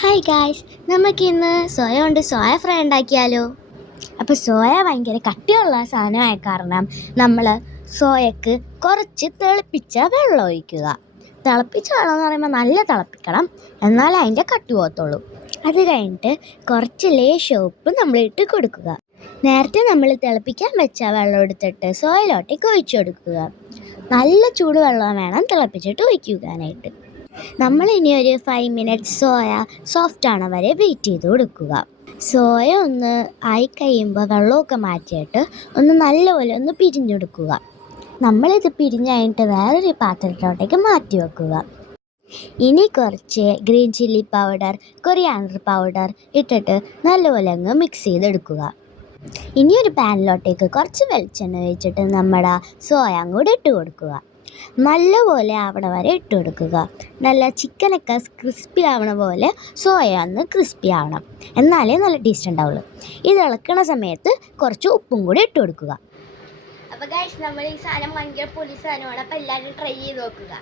Hi guys, നമുക്കിന്ന് soya കൊണ്ട് soya fry ഉണ്ടാക്കിയാലോ? അപ്പോൾ സോയ ഭയങ്കര കട്ടിയുള്ള സാധനമായ കാരണം നമ്മൾ സോയക്ക് കുറച്ച് തിളപ്പിച്ച വെള്ളം ഒഴിക്കുക. തിളപ്പിച്ച വെള്ളം എന്ന് പറയുമ്പോൾ നല്ല തിളപ്പിക്കണം, എന്നാലേ അതിൻ്റെ കട്ടി പോകത്തുള്ളൂ. അത് കഴിഞ്ഞിട്ട് കുറച്ച് ലേശം ഉപ്പ് നമ്മളിട്ട് കൊടുക്കുക. നേരത്തെ നമ്മൾ തിളപ്പിക്കാൻ വെച്ച വെള്ളം എടുത്തിട്ട് സോയയിലോട്ടേക്ക് ഒഴിച്ചു കൊടുക്കുക. നല്ല ചൂടുവെള്ളം വേണം തിളപ്പിച്ചിട്ട് ഒഴിക്കാനായിട്ട്. നമ്മളിനി ഒരു 5 മിനിറ്റ്സ് സോയ സോഫ്റ്റ് ആവണ വരെ വെയിറ്റ് ചെയ്ത് കൊടുക്കുക. സോയ ഒന്ന് ആയി കഴിയുമ്പോൾ വെള്ളമൊക്കെ മാറ്റിയിട്ട് നല്ലപോലെ പിരിഞ്ഞെടുക്കുക. നമ്മളിത് പിരിഞ്ഞ് കഴിഞ്ഞിട്ട് വേറൊരു പാത്രത്തിലോട്ടേക്ക് മാറ്റി വെക്കുക. ഇനി കുറച്ച് green chilli powder, coriander powder ഇട്ടിട്ട് നല്ലപോലെ അങ്ങ് മിക്സ് ചെയ്തെടുക്കുക. ഇനി ഒരു പാനിലോട്ടേക്ക് കുറച്ച് വെളിച്ചെണ്ണ ഒഴിച്ചിട്ട് നമ്മുടെ സോയ അങ്ങോട്ട് ഇട്ട് കൊടുക്കുക. നല്ലപോലെ ആവണ വരെ ഇട്ട് കൊടുക്കുക. നല്ല ചിക്കനൊക്കെ ക്രിസ്പി ആവണ പോലെ സോയ ഒന്ന് ക്രിസ്പി ആവണം, എന്നാലേ നല്ല ടേസ്റ്റ് ഉണ്ടാവുള്ളൂ. ഇത് ഇളക്കണ സമയത്ത് കുറച്ച് ഉപ്പും കൂടി ഇട്ട് കൊടുക്കുക. അപ്പോൾ ഗൈസ്, നമ്മൾ ഈ സാധനം ഭയങ്കര പൊളി സാധനമാണ്. അപ്പോൾ എല്ലാവരും ട്രൈ ചെയ്ത് നോക്കുക.